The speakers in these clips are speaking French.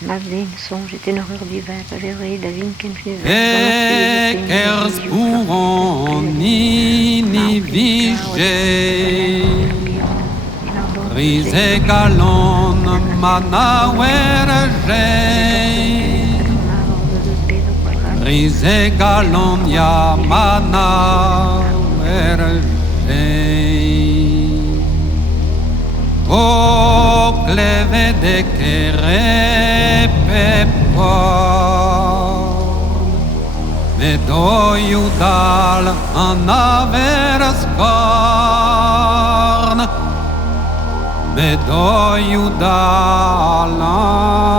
Mavdin songe et horreur d'hiver, verré da vinken Ekers puron ni vigé, Rise galon manawerge, Rise galon ya manawerge. O cleve de kerepepon, Medoiudal anaverskorn, Medoiudal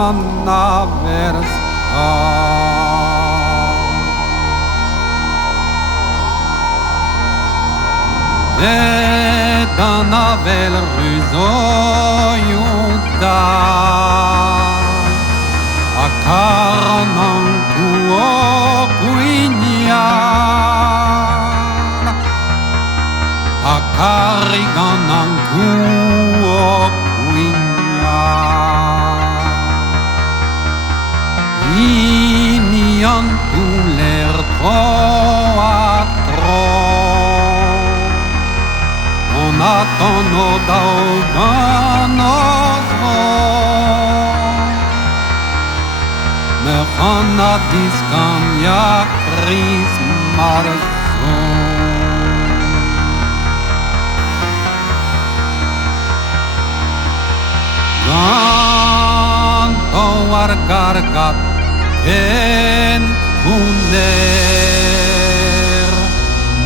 anaverskorn. Dan avel ruzoiuda, a carnan cuo puignan, a cariganan cuo puignan. Inian tuler Natono dauganozo, me hana diskan ya kris marzo. Ganto argargat en kuner,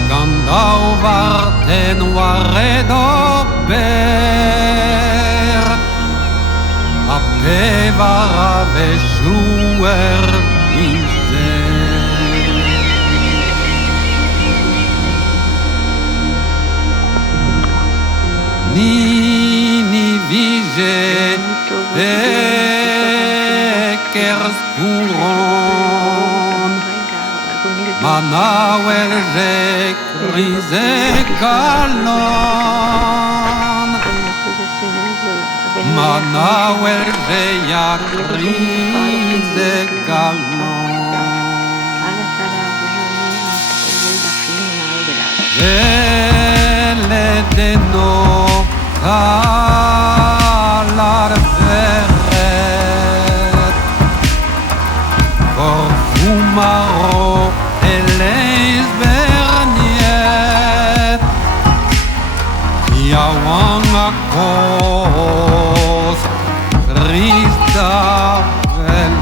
Gandau varten varedo ber, a pevara veshuer izer. Ni vige ekers puron, Manawelge crise galon, Manawelge ya crise galon. Vele de no calar veret, Corfumaro Eles berniet, Iawanga kos Rista velet.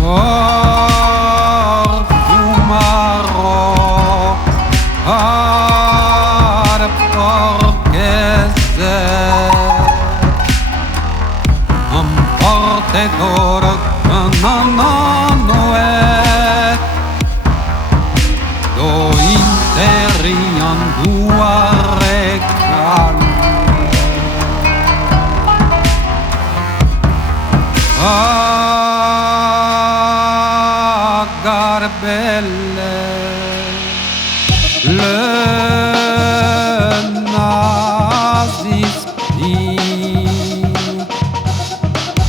Corfumaro ar porqueset, Portedor noet, do interian dua regal. Agar belle le nazispi,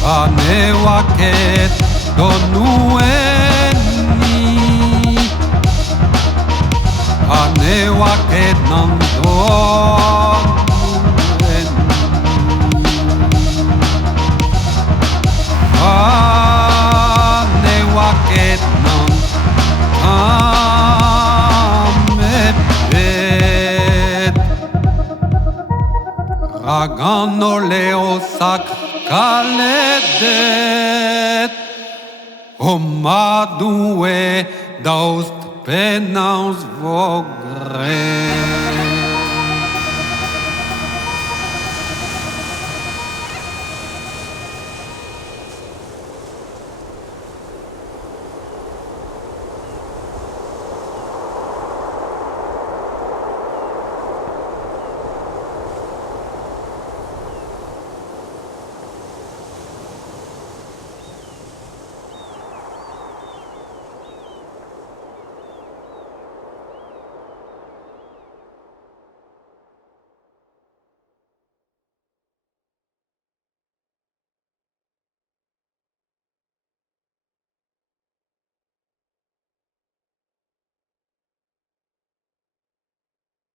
Anewaket donueni, Anewaket nan donueni, Anewaket nan amepet, Ragano leosak Kaledet, Omadue daust penaus vogre.